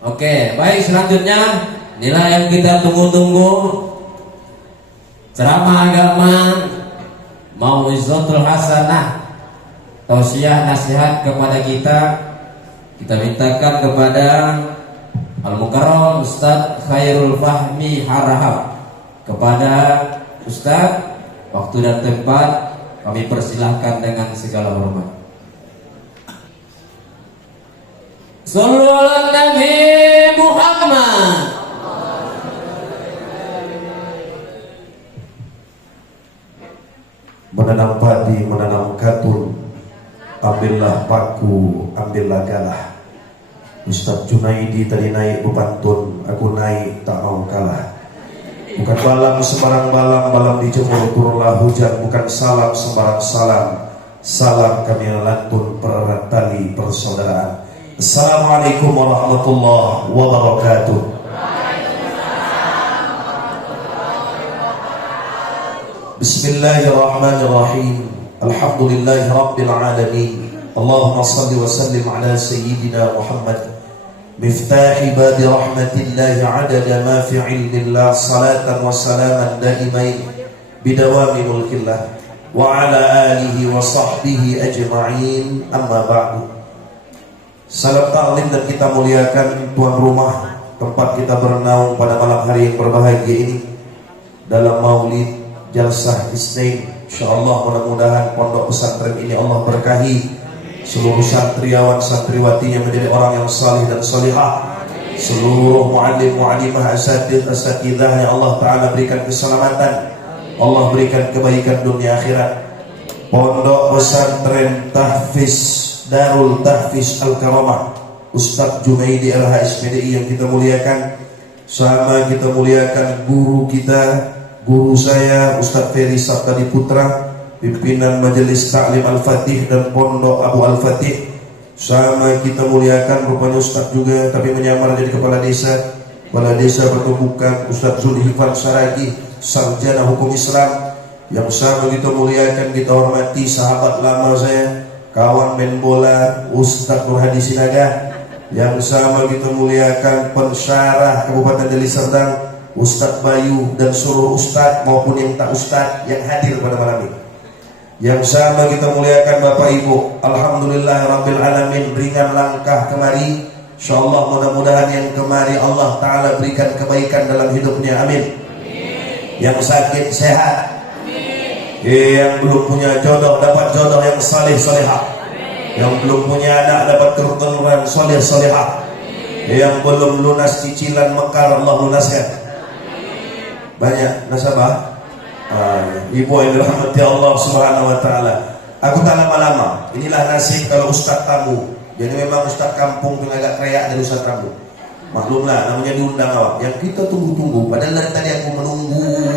Oke, baik, selanjutnya inilah yang kita tunggu-tunggu, ceramah agama Mau'izatul Hasanah, tausiah nasihat kepada kita. Kita mintakan kepada Al-Mukarram Ustadz Khairul Fahmi Harahap. Kepada Ustadz, waktu dan tempat kami persilahkan dengan segala hormat. Sallu ala Nabi Muhammad. Menanam padi, menanam katun, ambillah paku, ambillah galah. Ustadz Junaidi tadi naik bepantun, aku naik tak mau kalah. Bukan balam sembarang balam, balam dijemur turunlah hujan. Bukan salam sembarang salam, salam kami lantun pererat tali persaudaraan. Assalamualaikum warahmatullahi wabarakatuh. Bismillahirrahmanirrahim. Alhamdulillahi rabbil alamin. Allahumma salli wa sallim ala sayyidina Muhammad miftahi babi rahmatillahi adada ma fi ilmillah, salatan wa salaman daimain bidawami mulkillah wa ala alihi wa sahbihi ajma'in, amma ba'du. Salam ta'lim dan kita muliakan tuan rumah tempat kita bernaung pada malam hari yang berbahagia ini dalam maulid jalsah isnin. InsyaAllah mudah-mudahan pondok pesantren ini Allah berkahi seluruh santriawan santriwatinya menjadi orang yang salih dan salihah. Seluruh mu'allim mu'allimah asatidz asatidahnya Allah Ta'ala berikan keselamatan, Allah berikan kebaikan dunia akhirat. Pondok pesantren tahfiz Darul Tahfiz Al-Karamah Ustadz Junaidi LHSPDI yang kita muliakan, sama kita muliakan guru kita, guru saya Ustadz Ferry Sabtadi Putra, pimpinan Majelis Ta'lim Al-Fatih dan Pondok Abu Al-Fatih. Sama kita muliakan rupanya Ustadz juga tapi menyamar jadi kepala desa Bertumbukan Ustadz Zulhifan Saragi, sarjana hukum Islam. Yang sama kita muliakan, kita hormati sahabat lama saya, kawan main bola Ustadz Nur Hadi Sinaga. Yang sama kita muliakan pensyarah Kabupaten Deli Serdang Ustadz Bayu dan seluruh ustadz maupun yang tak ustadz yang hadir pada malam ini. Yang sama kita muliakan Bapak Ibu, alhamdulillah rabbil alamin, ringan langkah kemari. InsyaAllah mudah-mudahan yang kemari Allah Ta'ala berikan kebaikan dalam hidupnya, amin. Yang sakit sehat, yang belum punya jodoh dapat jodoh yang saleh salehah, yang belum punya anak dapat keturunan saleh salehah, yang belum lunas cicilan mekar Allah lunaskan. Banyak nasabah ibu yang dirahmati Allah Subhanahu wa taala. Aku tak lama-lama, inilah nasib kalau ustaz tamu. Jadi memang ustaz kampung itu agak kreak dari ustaz tamu. Maklumlah namanya diundang awak. Yang kita tunggu-tunggu, padahal dari tadi aku menunggu.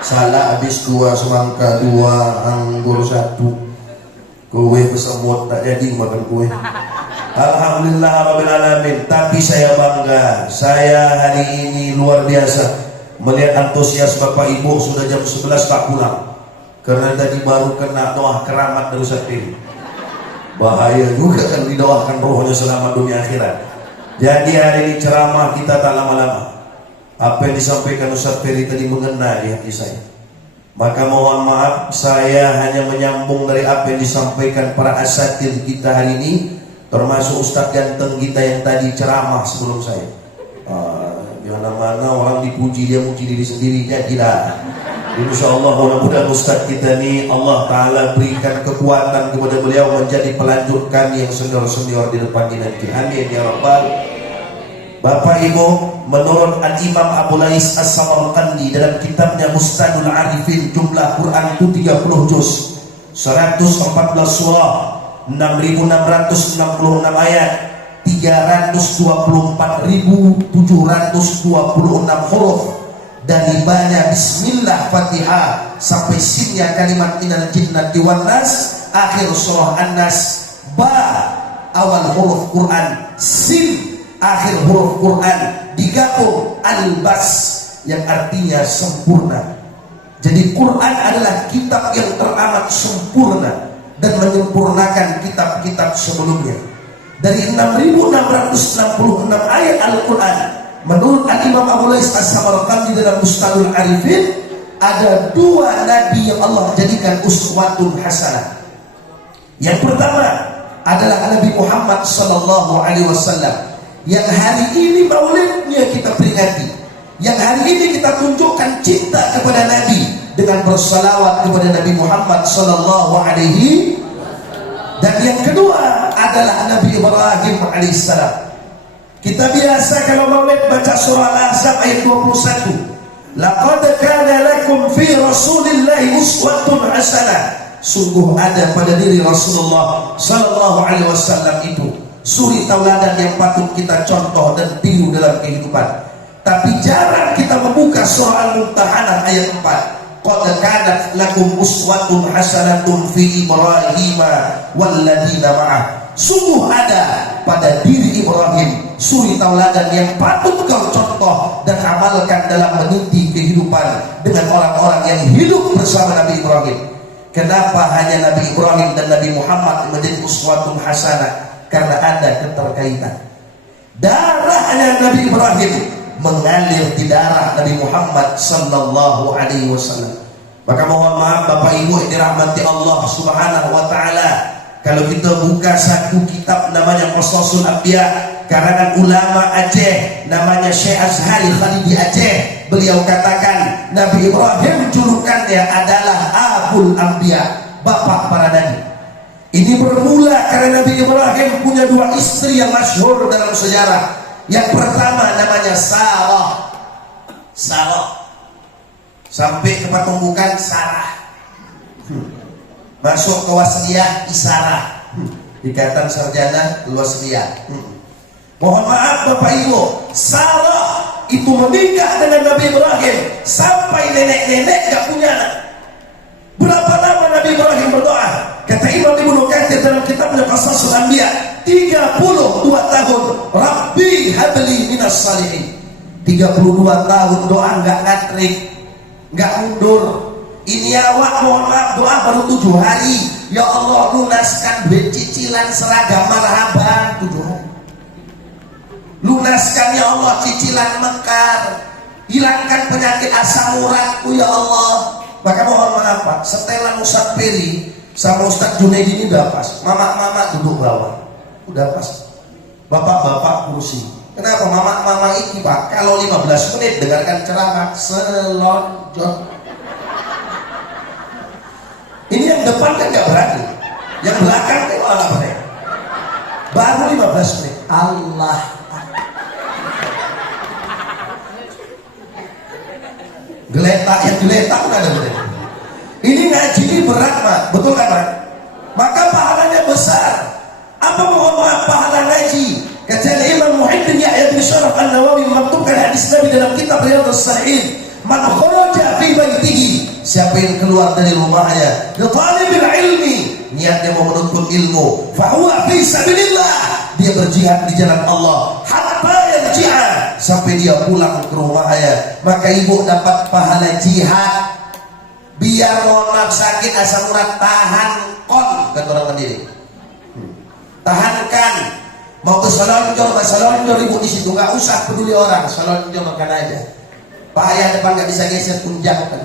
Salah habis 2 semangka 2 anggur 1, kue pesemut tak jadi makan kue. Alhamdulillah rabbil alamin. Tapi saya bangga, saya hari ini luar biasa melihat antusias Bapak Ibu. Sudah jam 11 tak pulang karena tadi baru kena doa keramat dari Ustaz Ferry. Bahaya juga kan didoakan rohnya selamat dunia akhirat. Jadi hari ini ceramah kita tak lama-lama. Apa yang disampaikan Ustaz Ferry tadi mengena di hati saya. Maka mohon maaf, saya hanya menyambung dari apa yang disampaikan para asatidz kita hari ini, termasuk Ustaz ganteng kita yang tadi ceramah sebelum saya. Di mana-mana orang dipuji, dia muji diri sendiri, jadilah. InsyaAllah mudah-mudahan Ustaz kita ini Allah Ta'ala berikan kekuatan kepada beliau menjadi pelanjut kami yang senior-senior di depan ini nanti. Amin ya Rabbal. Bapak Ibu, menurut Al-Imam Abu Lais As-Samarqandi dalam kitabnya Mustadul Arifin, jumlah Quran itu 30 juz, 114 surah, 6.666 ayat, 324.726 huruf. Dari banyak bismillah Fatihah sampai sinnya kalimat minal jinnati wan nas, akhir surah An-Nas, ba awal huruf Quran, sin akhir huruf Quran, digabung al-bas yang artinya sempurna. Jadi Quran adalah kitab yang teramat sempurna dan menyempurnakan kitab-kitab sebelumnya. dari 6.666 ayat Al-Quran. Menurut Imam Abu Lais As-Samarqandi dalam Mustadul Arifin, ada 2 nabi yang Allah jadikan uswatun hasanah. Yang pertama adalah Nabi Muhammad sallallahu alaihi wasallam, yang hari ini maulidnya kita peringati, yang hari ini kita tunjukkan cinta kepada Nabi dengan bersalawat kepada Nabi Muhammad sallallahu alaihi. Dan yang kedua adalah Nabi Ibrahim alaihissalam. Kita biasa kalau maulid baca surah Al-Ahzab ayat 21. Laqad kana lakum fi Rasulillahi uswatun hasanah. Sungguh ada pada diri Rasulullah sallallahu alaihi wasallam itu suri tauladan yang patut kita contoh dan tiru dalam kehidupan. Tapi jarang kita membuka surah Al-Mumtahanah ayat 4. Qad kanat lakum uswatun hasanatun fi Ibrahim walladzina ma'ah. Sungguh ada pada diri Ibrahim suri tauladan yang patut kau contoh dan amalkan dalam meniti kehidupan dengan orang-orang yang hidup bersama Nabi Ibrahim. Kenapa hanya Nabi Ibrahim dan Nabi Muhammad menjadi uswatun hasanah? Karena ada keterkaitan. Darahnya Nabi Ibrahim mengalir di darah Nabi Muhammad sallallahu alaihi wasallam. Maka mohon maaf Bapak Ibu yang dirahmati Allah Subhanahu wa taala, kalau kita buka satu kitab namanya Qasasul Anbiya karangan ulama Aceh namanya Syekh Azhari Khalidi Aceh, beliau katakan Nabi Ibrahim julukannya adalah Abul Anbiya, bapak para nabi. Ini bermula karena Nabi Ibrahim punya 2 istri yang masyhur dalam sejarah. Yang pertama namanya Sarah. Sampai ke pembukaan Sarah. Masuk ke wasliyah Isarah. Ikatan sarjana wasliyah. Mohon maaf Bapak Ibu, Sarah itu menikah dengan Nabi Ibrahim sampai nenek-nenek gak punya anak. Berapa lama Nabi Ibrahim berdoa? Kata Imam Ibnu Katsir dalam kitabnya Qasasul Anbiya, 32 tahun. Rabbi habli minas salihin. 32 tahun doa enggak ngatrik, enggak mundur. Ini awak mohon maaf doa baru 7 hari. Ya Allah lunaskan duit cicilan seragam marhaban 7 hari. Lunaskan ya Allah cicilan mekar. Hilangkan penyakit asam uratku ya Allah. Maka mohon maaf Pak, setelan Ustaz Peri sama Ustaz Junaidi ini udah pas. Mama-mama duduk bawah, udah pas. Bapak-bapak kursi. Kenapa mama-mama ini Pak? Kalau 15 menit dengarkan ceramah selonjor. Ini yang depan kan gak berani, yang belakang itu Allah mereka. Baru 15 menit. Allah. Geletak yang geletak udah ada bener. Ini ngaji ini berat Pak, betul kan Pak? Maka pahalanya besar. Apa mohon maaf pahala ngaji? Kata Imam Muhyiddin Yahya bin Syaraf An-Nawawi memaktubkan hadis Nabi dalam kitab Riyadhus Shalihin, man kharaja fi baitihi, siapa yang keluar dari rumahnya li talibil ilmi, niatnya mau menuntut ilmu, fa huwa fi sabilillah, dia berjihad di jalan Allah, hatta yarji'a, sampai dia pulang ke rumahnya, maka ibu dapat pahala jihad. Biar mohon maaf sakit asam urat tahan kon, kata orang Kediri. Tahankan. Mau ke salonjor ibu di situ, nggak usah peduli orang, salonjor makan aja. Pak ayah depan nggak bisa geser tunjang kan?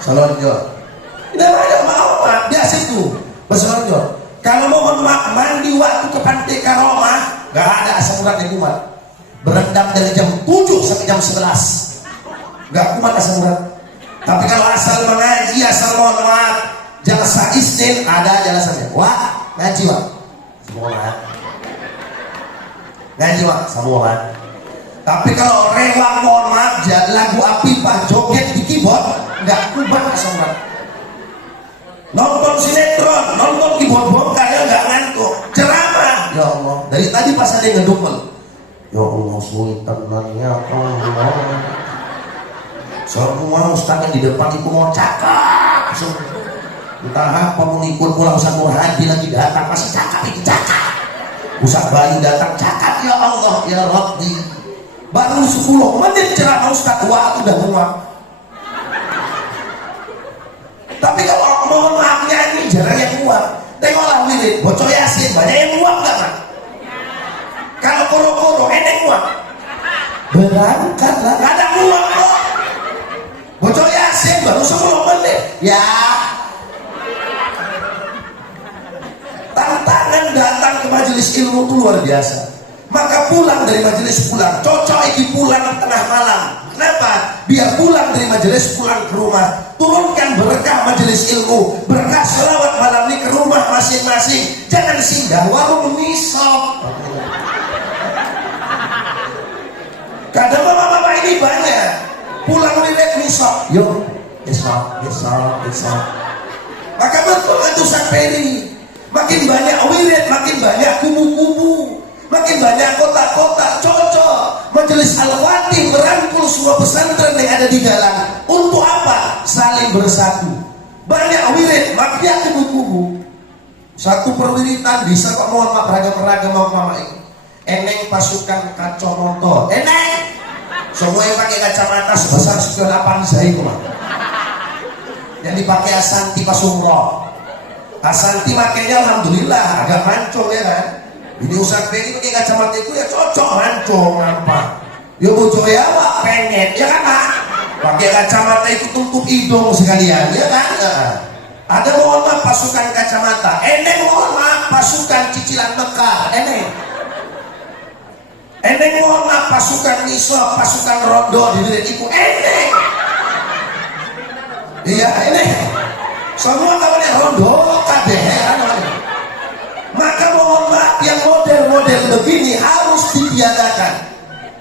Salonjor. Tidak ada mau Pak, biasa itu bersalonjor. Kalau mohon maaf mandi waktu ke Pantai Karomah, nggak ada asam urat yang kumat. Berendam dari jam 7 sampai jam 11, nggak kumat asam urat. Tapi kalau asal mengaji, asal mohon maaf jalsa Isnin ada jalasanya. Wah ngaji Wak, semolat. Ngaji Wak, semolat. Tapi kalau rewang mohon maaf lagu Apipah joget di keyboard, nggak kubat asam urat. Nonton sinetron, nonton keyboard bongkar ya nggak ngantuk. Ceramah, ya Allah. Dari tadi pas ada yang ngedumel. Ya Allah, sultanannya Allah. Semua ustaz yang di depan itu mau cakap. Entah apa mau ikut pulang Ustaz Murhadi lagi datang masih cakap ini cakap. Ustaz Bayu datang cakap, ya Allah ya Rabbi. Baru 10 menit ceramah Ustaz waktu udah muak. Tapi kalau mohon maaf nyanyi jarang yang kuat. Tengoklah wirid, bocor Yasin banyak yang muak gak man? Kalau koro-koro enek muak. Berangkatlah, gak ada muak kok. Bocor Yasin baru 10 menit. Ya. Tantangan datang ke majelis ilmu itu luar biasa. Maka pulang dari majelis pulang, cocok iki pulang tengah malam. Kenapa? Biar pulang dari majelis pulang ke rumah, turunkan berkah majelis ilmu, berkah selawat malam ini ke rumah masing-masing. Jangan singgah warung misop. Kadang bapak-bapak ini banyak pulang wirid misop. Yuk, besok. Maka betul itu Saperi. Makin banyak wirid, makin banyak kubu-kubu, makin banyak kota-kota. Cocok majelis Al-Fatih merangkul semua pesantren yang ada di dalam. Untuk apa? Saling bersatu. Banyak wirid, makin kubu-kubu. Satu perwiritan bisa kok mohon maaf beragam-beragam mama ini. Eneng pasukan kacamata. Eneng. Semua yang pakai kacamata sebesar sekian apa saya itu mah. Yang dipakai Asanti pas umroh. Asanti makanya alhamdulillah agak mancung ya kan. Ini Ustaz Peri pakai kacamata itu ya cocok mancung apa. Ya bocor ya pak pengen ya kan pak. Pakai kacamata itu tutup hidung sekalian ya kan. Ada mohon maaf pasukan kacamata. Eneng mohon maaf pasukan cicilan Mekah. Eneng mohon maaf pasukan nisab, pasukan rondo di diri ibu. Eneng. Iya eneng. Semua kawannya rondo kabeh. Maka mohon maaf yang model-model begini harus ditiadakan.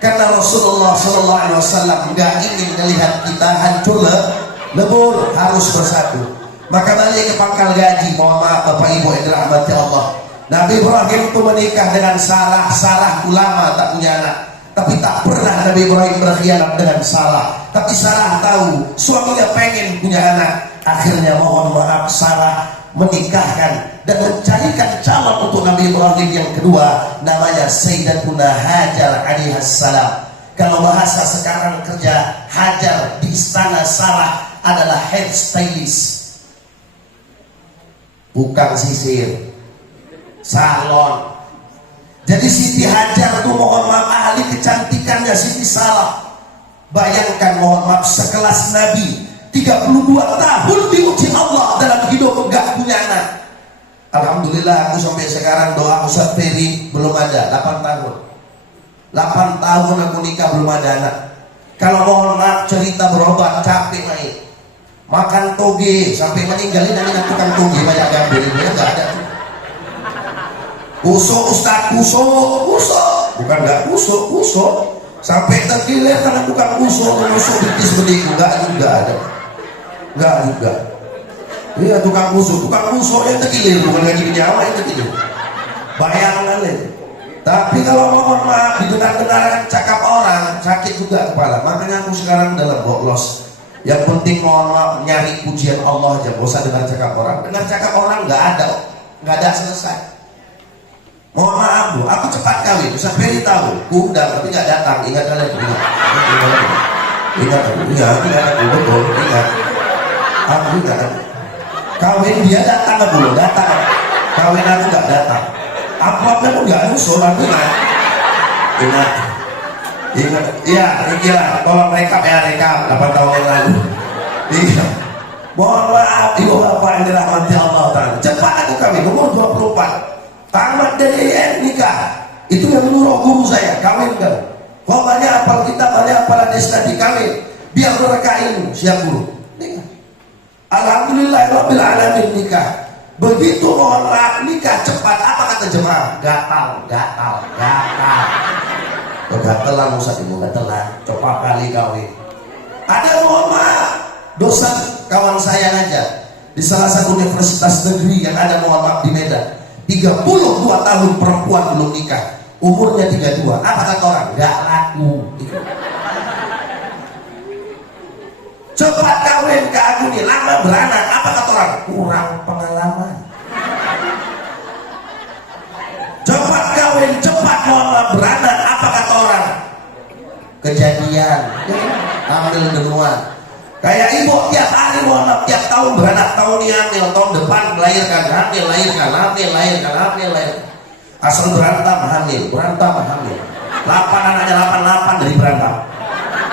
Karena Rasulullah SAW nggak ingin melihat kita hancur lebur, harus bersatu. Maka balik ke pangkal gaji, mohon maaf Bapak Ibu yang dirahmati Allah. Nabi Ibrahim itu menikah dengan Sarah ulama tak punya anak. Tapi tak pernah Nabi Ibrahim berkhianat dengan Sarah. Tapi Sarah tahu suaminya pengen punya anak. Akhirnya mohon maaf Sarah menikahkan dan mencarikan calon untuk Nabi Ibrahim yang kedua, namanya Sayyidatuna Hajar alaihassalam. Kalau bahasa sekarang kerja, Hajar di istana Sarah adalah hair stylist, bukan sisir, salon. Jadi Siti Hajar itu mohon maaf ahli kecantikannya Siti Sarah. Bayangkan mohon maaf sekelas Nabi 32 tahun diuji Allah dalam hidup enggak punya anak. Alhamdulillah aku sampai sekarang doa Ustaz Peri belum ada 8 tahun. 8 tahun aku nikah belum ada anak. Kalau mohon maaf cerita berobat capek naik. Makan toge sampai meninggalin dengan tukang toge banyak gambar ini enggak ada. Kusuk Ustaz, kusuk. Bukan enggak kusuk. Sampai terkilir karena bukan kusuk betis beniku enggak ada. Enggak juga. Iya tukang busuk yang terkilir bukan lagi nyawa yang terkilir. Bayangan deh. Tapi kalau mohon maaf didengar-dengar cakap orang sakit juga kepala. Makanya aku sekarang dalam boklos. Yang penting mohon maaf nyari pujian Allah aja. Bosan dengar cakap orang. Dengar cakap orang nggak ada selesai. Mohon maaf bu, aku cepat kawin. Ustaz Peri tahu, undang tapi nggak datang. Ingat kalian ingat betul ingat. Aku ingat. Kawin dia datang aku datang. Kawin aku nggak datang. Uploadnya pun nggak usul aku ingat. Iya, kira tolong rekap 8 tahun yang lalu. Iya. Mohon maaf ibu bapak yang dirahmati Allah Ta'ala. Cepat aku kawin umur 24. Tamat dari nikah. Itu yang menyuruh guru saya kawinkan. Kau banyak apal kitab, banyak apal hadis tadi kawin. Biar berkah ilmu. Siap guru. Nikah. Alhamdulillah Rabbil Alamin nikah. Begitu mohon maaf nikah cepat. Apa kata jemaah? Gatal. Gatelan Ustaz ibu gatelan. Coba kali kawin. Ada mohon maaf dosen kawan saya aja di salah satu universitas negeri yang ada mohon maaf di Medan. 32 tahun perempuan belum nikah. Umurnya 32. Apa kata orang? Gak laku. Cepat kawin ke aku nih, lama beranak. Apa kata orang? Kurang pengalaman. Cepat kawin, cepat mohon beranak. Apa kata orang? Kejadian. Ambil duluan. Kayak ibu tiap hari, mohon maaf, tiap tahun beranak, tahun ini hamil, tahun depan melahirkan, hamil, lahirkan, hamil, lahirkan, hamil, lahirkan. Asal berantem, hamil, berantem, hamil. 8 anaknya 88 dari berantem.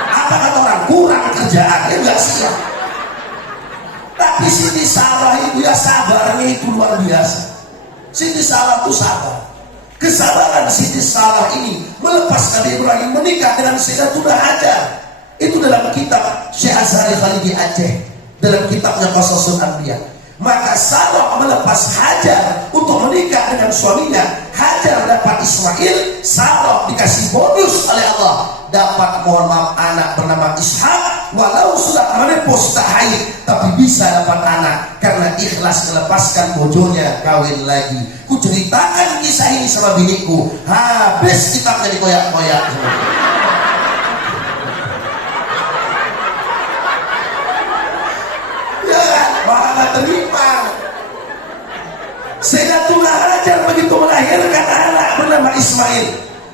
Apa kata orang? Kurang kerjaan, ya enggak siap. Tapi Siti Salah itu ya sabarnya itu luar biasa. Siti Salah itu sabar. Kesabaran Siti Salah ini melepas Nabi Ibrahim menikah dengan Sayyidatuna Hajar. Itu dalam kitab Syekh Azhari Khalidi Aceh, dalam kitabnya Qasasul Anbiya. Maka Salah melepas Hajar untuk menikah dengan suaminya. Hajar dapat Ismail, Salah dikasih bonus oleh Allah, dapat, mohon maaf, anak bernama Ishak. Walau sudah menepus tak haid, tapi bisa dapat anak karena ikhlas melepaskan bojonya kawin lagi. Ku ceritakan kisah ini sama biniku, habis kitabnya dikoyak-koyak. Malah terima. Sayyidatuna Hajar begitu melahirkan anak bernama Ismail,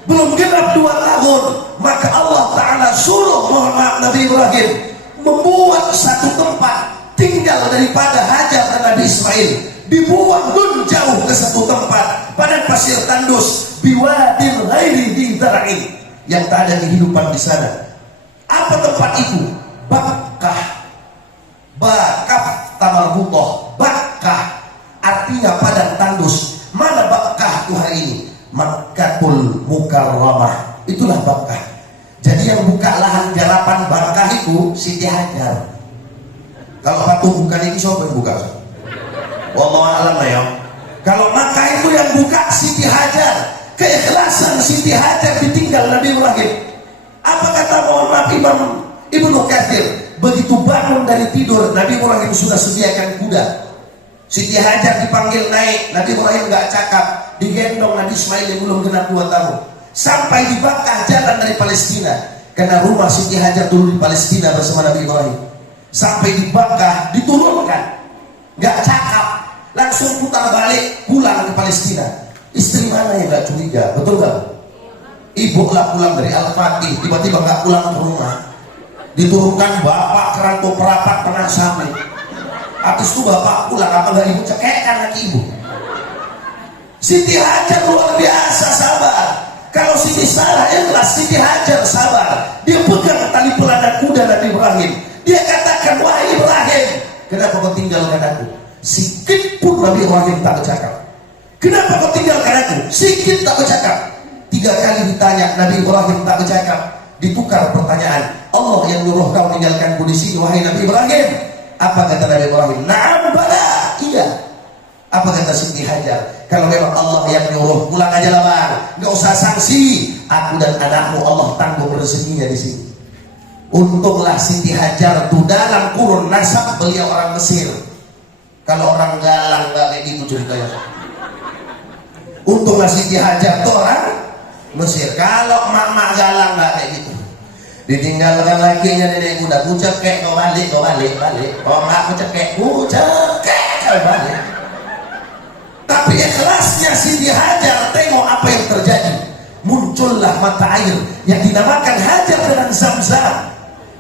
belum genap 2 tahun, maka Allah Ta'ala suruh, mohon maaf, Nabi Ibrahim membuat satu tempat tinggal daripada Hajar dan Nabi Ismail, dibuang dun jauh ke satu tempat padang pasir tandus, biwadin ghairi dhi zar'in, yang tak ada kehidupan di sana. Apa tempat itu? Bakkah. Bakaf tamarbutoh, Bakkah artinya padang tandus. Mana Bakkah itu hari ini? Makkatul Mukarramah, itulah Bakkah. Jadi yang buka lahan garapan Bakkah itu Siti Hajar. Kalau patung bukan ini, siapa yang buka? Wallahu a'lam ya. Kalau Makkah itu yang buka Siti Hajar. Keikhlasan Siti Hajar ditinggal Nabi Ibrahim. Apa kata, mohon maaf, Imam Ibnu Katsir? Begitu bangun dari tidur, Nabi Ibrahim sudah sediakan kuda. Siti Hajar dipanggil naik, Nabi Ibrahim nggak cakap, digendong Nabi Ismail yang belum genap 2 tahun. Sampai di Bakkah, jalan dari Palestina, karena rumah Siti Hajar dulu di Palestina bersama Nabi Ibrahim. Sampai di Bakkah diturunkan, nggak cakap, langsung putar balik pulang ke Palestina. Istri mana yang nggak curiga, betul nggak? Ibu lah pulang dari Al-Fatih, tiba-tiba nggak pulang ke rumah. Diturunkan bapak kerantau perapat tengah sampai. Habis itu bapak pulang, apa nggak ibu cekekkan lagi ibu? Siti Hajar luar biasa sabar. Kalau Siti Salah ikhlas, Siti Hajar sabar. Dia pegang tali pelana kuda Nabi Ibrahim. Dia katakan, wahai Ibrahim, kenapa kau tinggalkan aku? Sikit pun Nabi Ibrahim tak bercakap. Kenapa kau tinggalkan aku? Sikit tak bercakap. 3 kali ditanya, Nabi Ibrahim tak bercakap. Ditukar pertanyaan, Allah yang nyuruh kau tinggalkanku di sini, wahai Nabi Ibrahim. Apa kata Nabi Ibrahim? Na'am bala, iya. Apa kata Siti Hajar? Kalau memang Allah yang nyuruh, pulang aja lah bang, nggak usah sanksi. Aku dan anakmu Allah tanggung rezekinya di sini. Untunglah Siti Hajar tuh dalam kurun nasab beliau orang Mesir. Kalau orang galang nggak kayak gitu ceritanya. Untunglah Siti Hajar tuh orang Mesir. Kalau mak-mak galang nggak kayak gitu. Ditinggalkan lakinya nenek kuda, ku cekek kau balik, kau balik, balik. Kau nggak ku cekek, kau balik. Tapi ikhlasnya Siti Hajar, tengok apa yang terjadi. Muncullah mata air yang dinamakan Hajar dengan Zam-Zam.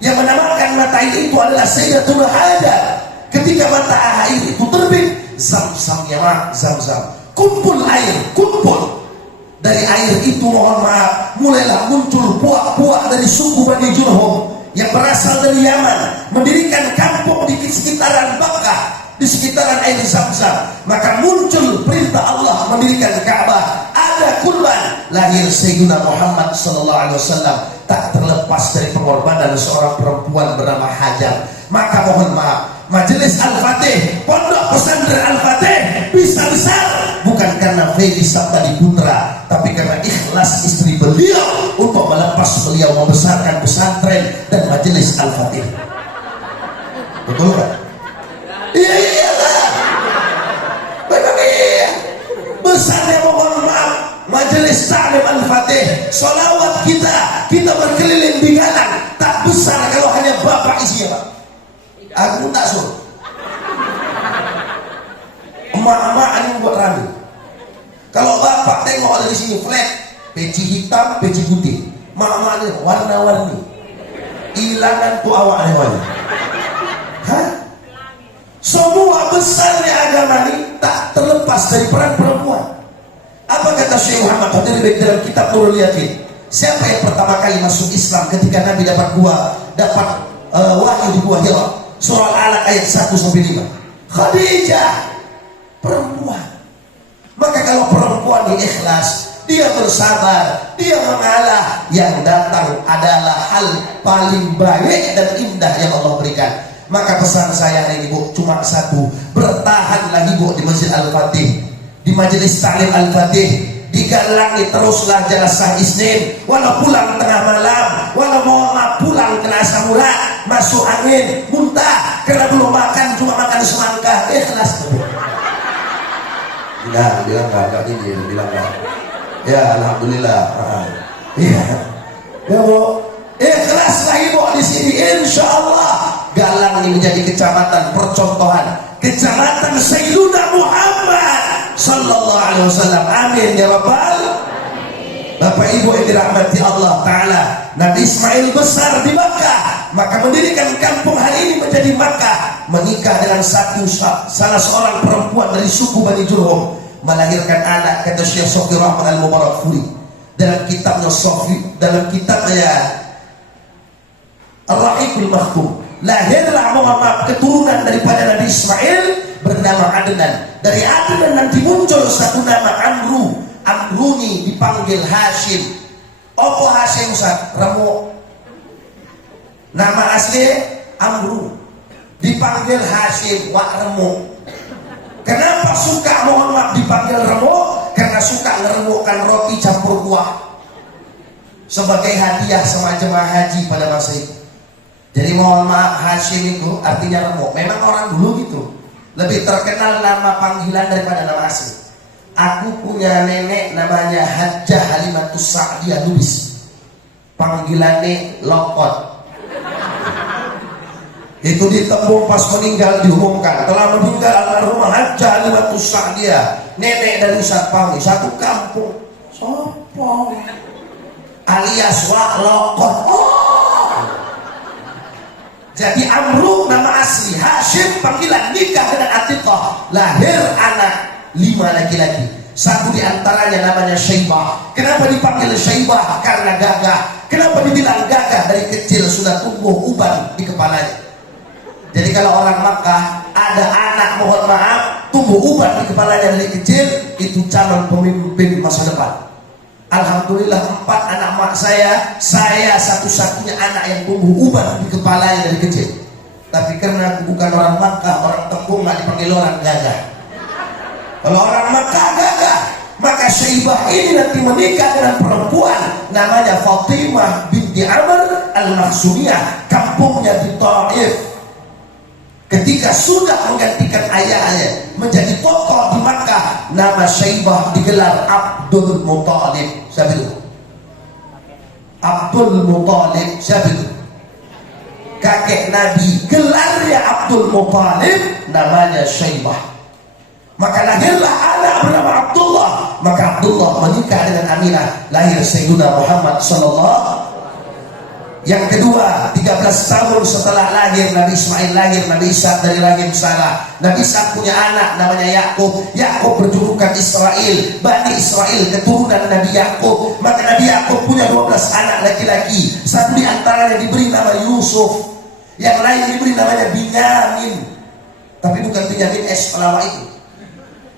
Yang menamakan mata air itu adalah Sayyidatuna Hajar. Ketika mata air itu terbit, Zam-Zam ya, Zam-Zam. Kumpul air, kumpul. Dari air itu, mohon maaf, mulailah muncul puak-puak dari suku Bani Jurhum yang berasal dari Yaman, mendirikan kampung di sekitaran Bakkah, di sekitaran air Zam-Zam. Maka muncul perintah Allah mendirikan Ka'bah. Ada kurban, lahir Sayyidina Muhammad SAW, tak terlepas dari pengorbanan seorang perempuan bernama Hajar. Maka mohon maaf, Majelis Al-Fatih, Pondok Pesantren Al-Fatih bisa besar bukan karena Fedi Sabtadi Putra, tapi karena ikhlas istri beliau untuk melepas beliau membesarkan pesantren dan Majelis Al-Fatih. Betul kan? Iya iyalah. Memang iya. Besarnya, mohon maaf, Majelis Ta'lim Al-Fatih. Solawat kita berkeliling di galang tak besar kalau hanya bapak isinya pak. Aku tak suruh. Emak-emak ini buat rame. Kalau bapak tengok dari sini flat, peci hitam, peci putih. Emak-emak ini warna-warni. Ilangan tuh awak ini. Semua besarnya agama ini tak terlepas dari peran perempuan. Apa kata Syekh Muhammad Qadir dalam kitab Nurul Yaqin? Siapa yang pertama kali masuk Islam ketika Nabi dapat wahyu di Gua Hira? Surah Al-Alaq ayat 1-5. Khadijah, perempuan. Maka kalau perempuan ini ikhlas, dia bersabar, dia mengalah, yang datang adalah hal paling baik dan indah yang Allah berikan. Maka pesan saya hari ini, Bu, cuma satu: bertahanlah Ibu di Masjid Al-Fatih, di Majelis Ta'lim Al-Fatih. Digalangi teruslah jelasah Isnin, walau pulang tengah malam, walau mau pulang kena asam urat, masuk angin, muntah karena belum makan, cuma makan semangka, ikhlas. Bilang enggak ini, bilang enggak. Ya alhamdulillah. Iya. Ya Bu, ikhlaslah Ibu di sini, insya Allah Galang ini menjadi kecamatan percontohan, kecamatan Sayyidina Muhammad sallallahu alaihi wasallam. Amin ya rabbal. Bapak Ibu yang dirahmati Allah Ta'ala, Nabi Ismail besar di Makkah, maka mendirikan kampung hari ini menjadi Makkah. Menikah dengan salah seorang perempuan dari suku Bani Jurhum, melahirkan anak. Kata Syekh Sofi Rahman Al-Mubarakfuri dalam kitabnya Ar-Rahiqul Makhtum, lahirlah, mohon maaf, keturunan daripada Nabi Ismail bernama Adnan. Dari Adnan nanti muncul satu nama Amru. Amruni dipanggil Hashim. Opo Hashim Ustaz? Remo. Nama asli Amru, dipanggil Hashim wa Remo. Kenapa suka, mohon maaf, dipanggil Remo? Karena suka ngeremukan roti campur kuah sebagai hadiah sama jemaah haji pada masa itu. Jadi mohon maaf, Hashim itu artinya Remo. Memang orang dulu gitu, lebih terkenal nama panggilan daripada nama asli. Aku punya nenek namanya Hajjah Halimatus Sa'diyah Lubis, panggilannya Lokot. Itu ditembung pas meninggal, diumumkan telah meninggal almarhumah Hajjah Halimatus Sa'diyah, nenek dari Ustaz Pami, satu kampung. Sopo alias Wak Lokot. Jadi Amru nama asli, Hashim panggilan, nikah dengan Atiqah, lahir anak 5 laki-laki. Satu diantaranya namanya Syaibah. Kenapa dipanggil Syaibah? Karena gagah. Kenapa dibilang gagah? Dari kecil sudah tumbuh uban di kepalanya. Jadi kalau orang Makkah ada anak, mohon maaf, tumbuh uban di kepalanya dari kecil, itu calon pemimpin masa depan. Alhamdulillah 4 anak mak saya satu-satunya anak yang tumbuh uban di kepalanya dari kecil. Tapi karena aku bukan orang Makkah, orang Tepung, nggak dipanggil orang gagah. Kalau orang Makkah gagah, maka Syaibah ini nanti menikah dengan perempuan namanya Fatimah binti Amr Al-Makhzumiyah, kampungnya di Taif. Ketika sudah menggantikan ayahnya menjadi tokoh di Makkah, nama Syaibah digelar Abdul Muthalib. Siapa itu? Abdul Muthalib. Siapa itu? Kakek Nabi, gelarnya Abdul Muthalib, namanya Syaibah. Maka lahirlah anak bernama Abdullah. Maka Abdullah menikah dengan Aminah, lahir Sayyidina Muhammad sallallahu. Yang kedua, 13 tahun setelah lahir Nabi Ismail, lahir Nabi Ishaq dari rahim Sarah. Nabi Ishaq punya anak namanya Yakub. Yakub berjulukan Israel, Bani Israel, keturunan Nabi Yakub. Maka Nabi Yakub punya 12 anak laki-laki. Satu di antaranya diberi nama Yusuf, yang lain diberi namanya Binyamin. Tapi bukan Binyamin pelawak itu.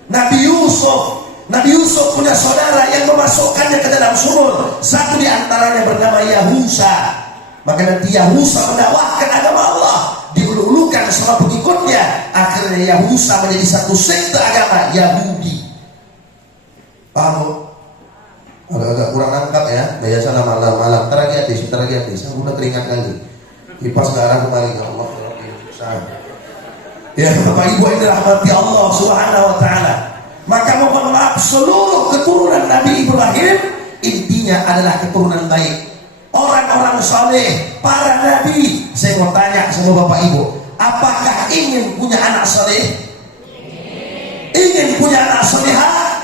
Nabi Yusuf punya saudara yang memasukkannya ke dalam sumur. Satu di antaranya bernama Yahusa. Maka nanti Yahusa mendakwahkan agama Allah, diulu-ulukan sama pengikutnya. Akhirnya Yahusa menjadi satu sekte agama Yahudi. Paham? Agak kurang angkat ya. Biasa malam-malam. Teragi habis. Aku udah teringat kali. Kipas ke arah kembali. Allah. Ya Bapak Ibu yang dirahmati Allah Subhanahu wa Ta'ala, maka mohon maaf, seluruh keturunan Nabi Ibrahim intinya adalah keturunan baik, orang-orang saleh, para nabi. Saya mau tanya sama Bapak Ibu, apakah ingin punya anak saleh? Ingin punya anak salehah?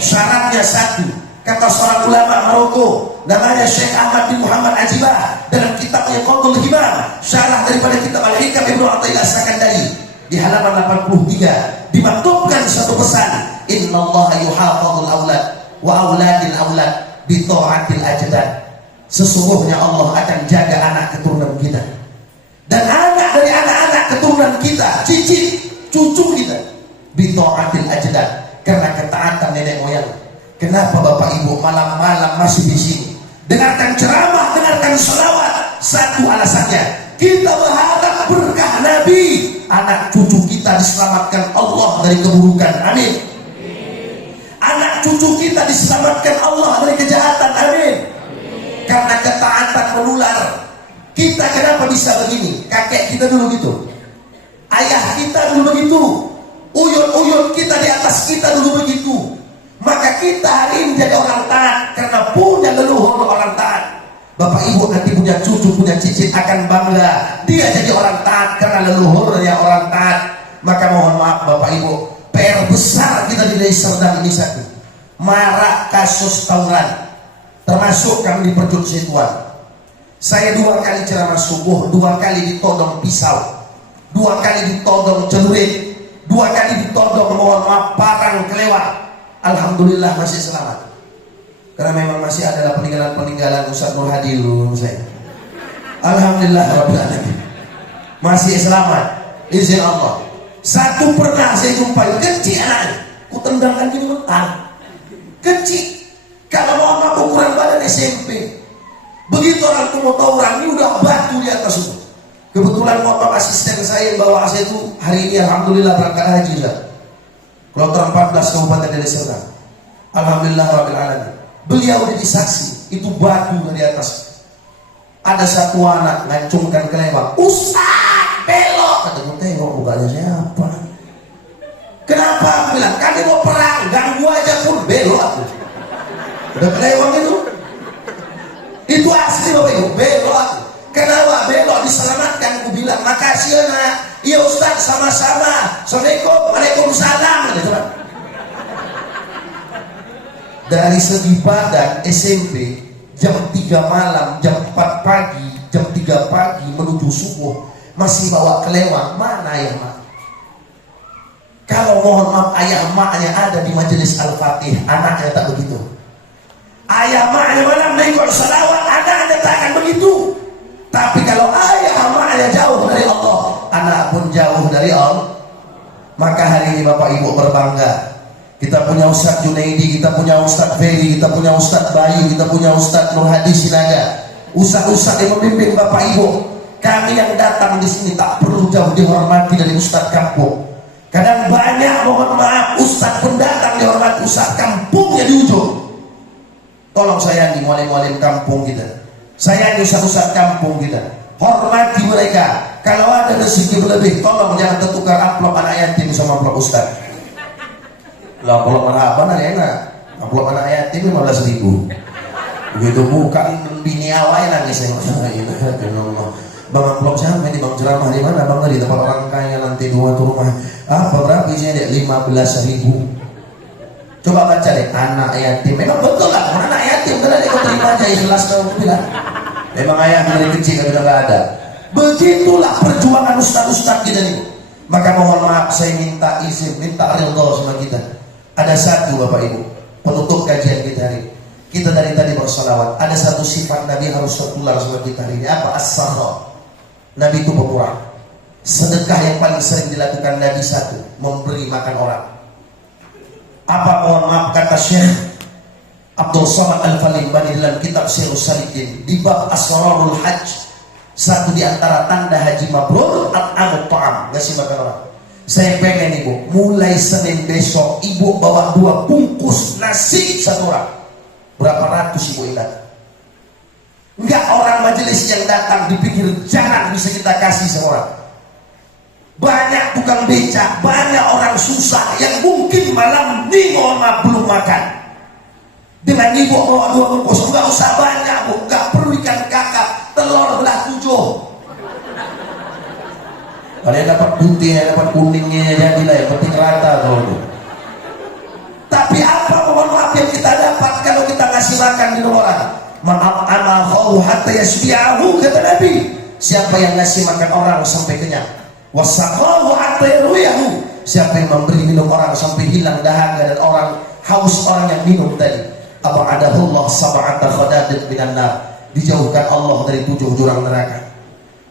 Syaratnya satu. Kata seorang ulama Maroko namanya Syekh Ahmad bin Muhammad Ajibah dalam kitabnya Qaulul Himam, syarah daripada kitab Al-Hikam Ibnu Athaillah Sakandari, di halaman 83 dimaktubkan satu pesan, innallaha yuhafadzul aulad wa auladil aulad bi ta'atil ajdad. Sesungguhnya Allah akan jaga anak keturunan kita dan anak dari anak-anak keturunan kita, cicit cucu kita, bi ta'atil ajdad, karena ketaatan nenek moyang. Kenapa Bapak Ibu malam-malam masih di sini dengarkan ceramah, dengarkan selawat? Satu alasannya, kita berharap berkah Nabi, anak cucu kita diselamatkan Allah dari keburukan, amin. Anak cucu kita diselamatkan Allah dari kejahatan, amin. Karena ketaatan menular. Kita kenapa bisa begini? Kakek kita dulu gitu, ayah kita dulu begitu, uyun-uyun kita di atas kita dulu begitu. Maka kita hari ini jadi orang taat karena punya leluhur orang taat. Bapak Ibu nanti punya cucu, punya cicit akan bangga dia jadi orang taat karena leluhurnya orang taat. Maka mohon maaf Bapak Ibu, PR besar kita di Desa Serdang ini satu, marak kasus tawuran, termasuk kami di Percut Situan. Saya 2 kali ceramah subuh, 2 kali ditodong pisau, 2 kali ditodong celurit, 2 kali ditodong mohon maaf parang kelewat. Alhamdulillah masih selamat, karena memang masih ada peninggalan Ustaz Nur Hadi dulu saya. Alhamdulillah Rabbil Alamin masih selamat, izin Allah. Satu pernah saya jumpai kecil anaknya, ku tendangkan gini mentah, kecil, kalau mohon maaf ukuran badan SMP. Begitu orang tua mau tahu orang ini udah batu di atas itu. Kebetulan mohon maaf asisten saya yang bawa saya itu hari ini alhamdulillah berangkat haji ya. Kloter 14 Kabupaten Deli Serdang. Alhamdulillah Rabbil Alamin. Beliau jadi saksi, itu batu dari atas. Ada satu anak ngancungkan kelewat, Ustaz belok, kata gue, tengok mukanya siapa. Kenapa? Aku bilang, kami mau perang, ganggu aja pun belok aku. Udah kelewat itu. Itu asli Bapak Ibu, belok aku. Kenapa? Belok diselamatkan. Aku bilang, makasih ya nak. Iya Ustaz, sama-sama. Assalamualaikum, waalaikumsalam. Dari segi badan SMP, jam 3 malam, jam 4 pagi, jam 3 pagi menuju subuh masih bawa kelewang, mana ayah mak? Kalau mohon maaf ayah maknya ada di majelis Al-Fatih, anaknya tak begitu. Ayah maknya malam mengikut salawat, anaknya tak akan begitu. Tapi kalau ayah maknya jauh dari Allah, anak pun jauh dari Allah. Maka hari ini Bapak Ibu berbangga, kita punya Ustaz Junaidi, kita punya Ustaz Ferry, kita punya Ustaz Bayu, kita punya Ustaz Nur Hadi Sinaga, Ustaz-Ustaz yang memimpin Bapak Ibu. Kami yang datang di sini tak perlu jauh dihormati dari Ustaz kampung. Kadang banyak mohon maaf Ustaz pendatang dihormati, Ustaz kampungnya di ujung. Tolong sayangi mualim-mualim kampung kita, sayangi Ustaz-Ustaz kampung kita, hormati mereka. Kalau ada rezeki berlebih, tolong jangan tertukar amplop anak yatim sama amplop Ustaz. Lah amplop anak apa enak, amplop anak yatim 15.000. Begitu bukan bini awalnya nangis saya. Bang amplop siapa ini, bang ceramah di mana? Bang di tempat orang kaya lantai 2 tuh rumah. Apa berapa isinya dek? 15.000. Coba baca deh, anak yatim. Memang betul lah, anak yatim karena dia terima aja ikhlas kalau bilang. Memang ayah dari kecil kan udah gak ada. Begitulah perjuangan ustaz-ustaz kita nih. Maka mohon maaf saya minta izin, minta ridho sama kita. Ada satu Bapak Ibu, penutup kajian kita hari. Kita dari tadi bersolawat. Ada satu sifat Nabi harus tertular sama kita hari ini. Apa? As-sakha. Nabi itu pemurah. Sedekah yang paling sering dilakukan Nabi satu, memberi makan orang. Apa mohon maaf kata Syekh Abdul Somad Al-Falimbani dalam kitab Sirus Salikin di bab Asrarul Hajj, satu di antara tanda haji mabrur at'amut ta'am, ngasih makan orang. Saya pengen Ibu, mulai Senin besok Ibu bawa 2 bungkus nasi satu orang. Berapa ratus Ibu ingat? Enggak orang majelis yang datang dipikir jarang bisa kita kasih sama orang. Banyak tukang becak, banyak orang susah yang mungkin malam ini belum makan. Dengan Ibu bawa 2 bungkus, enggak usah banyak Bu, enggak perlu ikan kakap, telur belah 7. Kalian dapat putihnya, dapat kuningnya, jadilah yang penting rata kalau itu. Tapi apa mohon maaf yang kita dapat kalau kita ngasih makan di orang? Ma'am hatta yasbi'ahu, kata Nabi. Siapa yang ngasih makan orang sampai kenyang, Wasaqahu hatta yarwiyahu. Siapa yang memberi minum orang sampai hilang dahaga dan orang haus orang yang minum tadi, ab'adahullah sab'ata khadadin minan nar. Dijauhkan Allah dari 7 jurang neraka.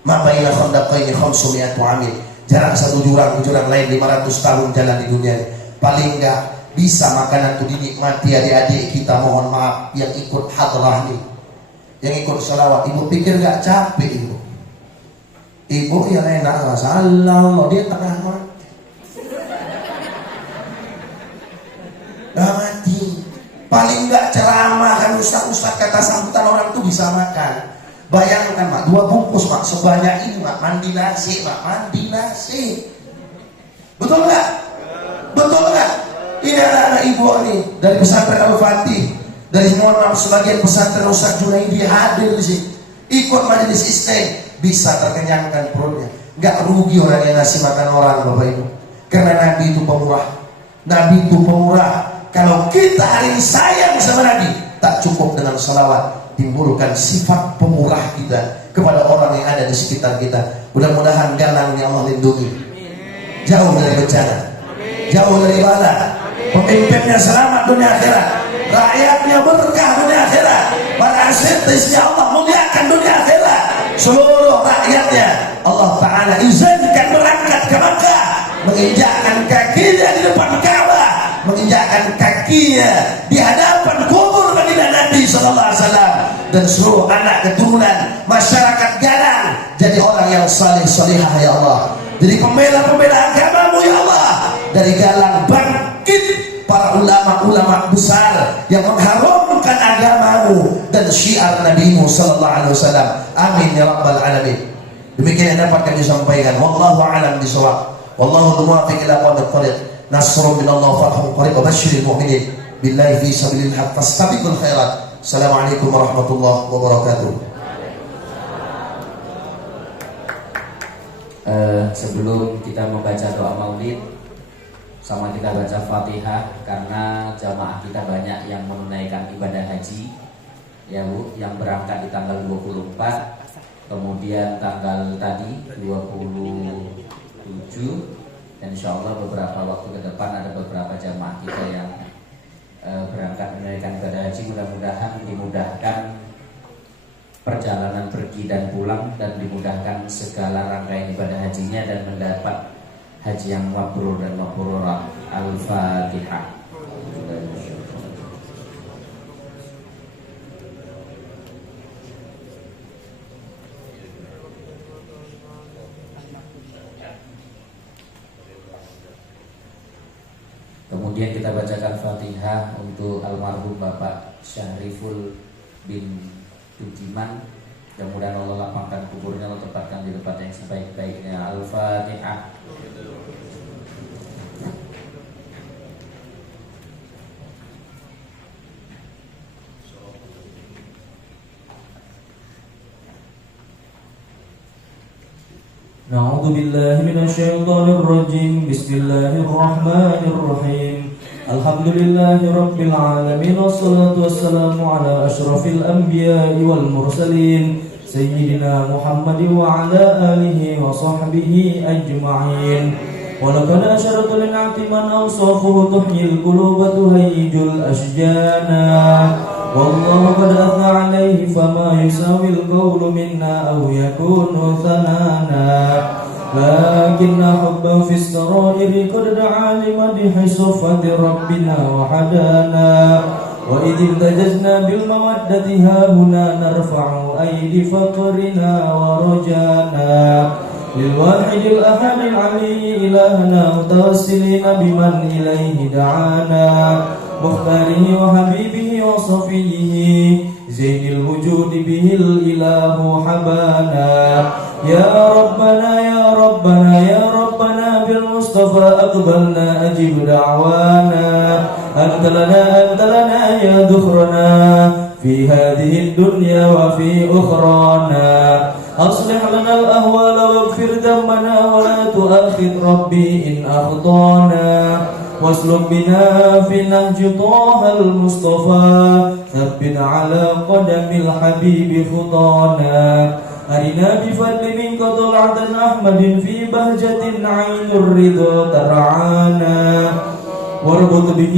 Ma baina khandaqaini 500 amil. Jarak satu jurang lain 500 tahun jalan di dunia ini. Paling enggak bisa makanan itu dinikmati adik-adik kita, mohon maaf, yang ikut hadrah nih, yang ikut salawat. Ibu pikir gak capek ibu? Ibu yang enak salam, dia tengah mati. Paling gak ceramah kan ustaz-ustaz kata sambutan orang tuh bisa makan. Bayangkan mak, 2 bungkus mak, sebanyak ini mak, mandi nasi mak, mandi nasi. Betul gak? Betul gak? Ini anak-anak ibu nih dari pesantren Al-Fatih, dari mohon maaf sebagian pesantren Ustaz Junaidi hadir di sini, ikut majelis isting, bisa terkenyangkan perutnya. Gak rugi orang yang ngasih makan orang, Bapak Ibu. Karena Nabi itu pemurah. Nabi itu pemurah. Kalau kita hari ini sayang sama Nabi, tak cukup dengan salawat, timbulkan sifat pemurah kita kepada orang yang ada di sekitar kita. Mudah-mudahan galang yang Allah lindungi, jauh dari bencana, jauh dari bala. Pemimpinnya selamat dunia akhirat, rakyatnya berkah dunia akhirat, para asyitisnya Allah muliakan dunia akhirat. Seluruh rakyatnya Allah Ta'ala izinkan berangkat ke Makkah, menginjakkan kakinya di depan Ka'bah, menginjakkan kakinya di hadapan kubur baginda Nabi Sallallahu Alaihi Wasallam, dan seluruh anak keturunan masyarakat Galang jadi orang yang saleh-salihah ya Allah, jadi pembela-pembela agamamu ya Allah. Dari Galang bangkit para ulama-ulama besar yang mengharumkan agamamu dan syiar Nabi-Mu Sallallahu Alaihi Wasallam. Amin ya rabbal alamin. Demikian yang dapat kami sampaikan. Wallahu a'lam bishawab. Wallahu muwaffiq ila aqwamit thoriq. Nasrun minallah fathun qarib wa basyiril mu'minin. Billahi fi sabilil haqq fastabiqul khairat. Assalamualaikum warahmatullahi wabarakatuh. Sebelum kita membaca doa maulid, sama kita baca Fatihah, karena jamaah kita banyak yang menunaikan ibadah haji ya Bu, yang berangkat di tanggal 24, kemudian tanggal tadi 27, dan insya Allah beberapa waktu ke depan ada beberapa jamaah kita yang berangkat menunaikan ibadah haji. Mudah-mudahan dimudahkan perjalanan pergi dan pulang, dan dimudahkan segala rangkaian ibadah hajinya, dan mendapat haji yang mabrur dan mabrurah. Al-Fatihah. Kemudian kita bacakan Fatihah untuk almarhum Bapak Syahriful bin Tujiman. Mudah-mudahan Allah lapangkan kuburnya, Allah tempatkan di tempat yang sebaik-baiknya. Al-Fatihah. A'udzu billahi minasyaitonir rajim. Bismillahirrahmanirrahim. Alhamdulillahi rabbil alamin, wassalatu wassalamu ala asyrafil anbiya'i wal mursalin sayyidina Muhammadin wa ala alihi wa sahbihi ajma'in. Wa laqad asharatu lin-'abdi man awsafuhu tuhyil quluba tuhayyijul ashjana. Wallahu qad athna 'alaihi fama yusawil qawlu minna aw yakunu thanana. Lakinna hubban fis sarairi qad da'a limadhi sufati rabbina wa hadana. Wa idh tajazna bil mawaddati hahuna narfa'u aydi faqrina wa rajana. Lil wahidil ahadil ali ilahana mutawassilina biman ilaihi da'ana. Mukhtarihi wa habibihi wa safiyihi zainil wujudi bihil ilahu habana. Ya Rabbana ya Rabbana ya Rabbana bil Mustafa aqbalna ajib da'wana. Anta lana ya dhukhrana fi hadhihi dunya wa fi ukhrana. Aslih lana al-ahwala waghfir dhammana wa la tu'akhidh rabbi in akhtana. Wasluk bina fi nahji Tahal Mustafa, thabbit ala qadamil habibi khutana. أرنا بفضل منك طلعة أحمد في بهجة عين الرضا ترعانا واربط به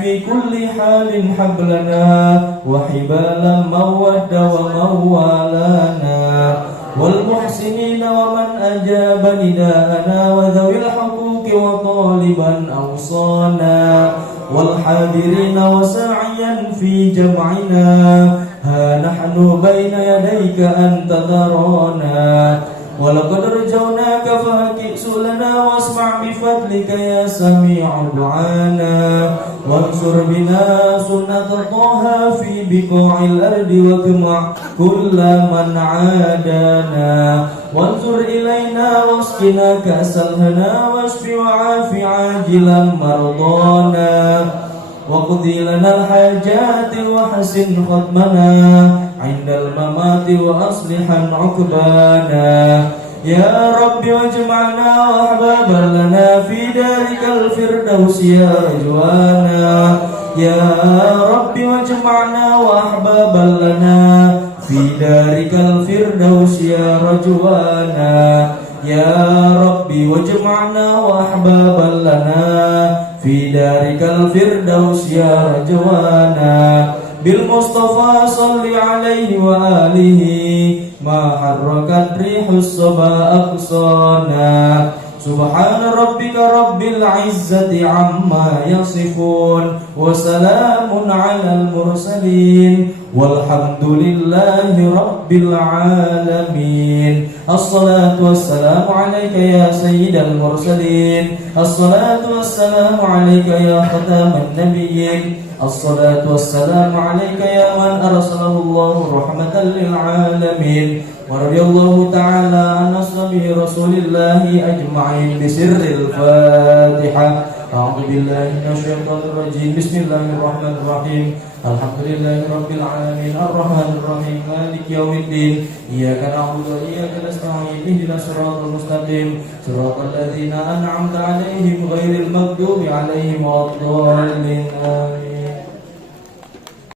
في كل حال حبلنا وحبالا من ود ومن والانا والمحسنين ومن أجاب نداءنا وذوي الحقوق وطالبا أوصانا والحاضرين وساعيا في جمعنا ها نحن بين يديك أنت ترانا ولقد رجوناك فهكئ سؤلنا واسمع بفضلك يا سميع دعانا وانصر بنا سنة طه في بقاع الأرض واجمع كل من عادانا وانظر إلينا واسقنا كأس الهنا واشف وعاف عاجلا مرضانا وقضي لنا الحاجات وحسن ختمنا عند الممات وأصلحا عقبانا يا رب واجمعنا وأحبابا لنا في دارك الفردوس يا رجوانا يا رب واجمعنا وأحبابا لنا في دارك الفردوس يا رجوانا يا رب واجمعنا وأحبابا لنا في دارك الفردوس يا رجوانا بالمصطفى صل عليه وآله ما حركت ريح الصبا أقصانا سبحان ربك رب العزة عما يصفون وسلام على المرسلين والحمد لله رب العالمين الصلاة والسلام عليك يا سيد المرسلين الصلاة والسلام عليك يا ختام النبيين الصلاة والسلام عليك يا من أرسله الله رحمة للعالمين ورضي الله تعالى عن أصحاب رسول الله أجمعين بسر الفاتحة أعوذ بالله من الشيطان الرجيم بسم الله الرحمن الرحيم الحمد لله رب العالمين الرحمن الرحيم مالك يوم الدين إياك نعبد وإياك نستعين اهدنا الصراط المستقيم صراط الذين أنعمت عليهم غير المغضوب عليهم ولا الضالين آمين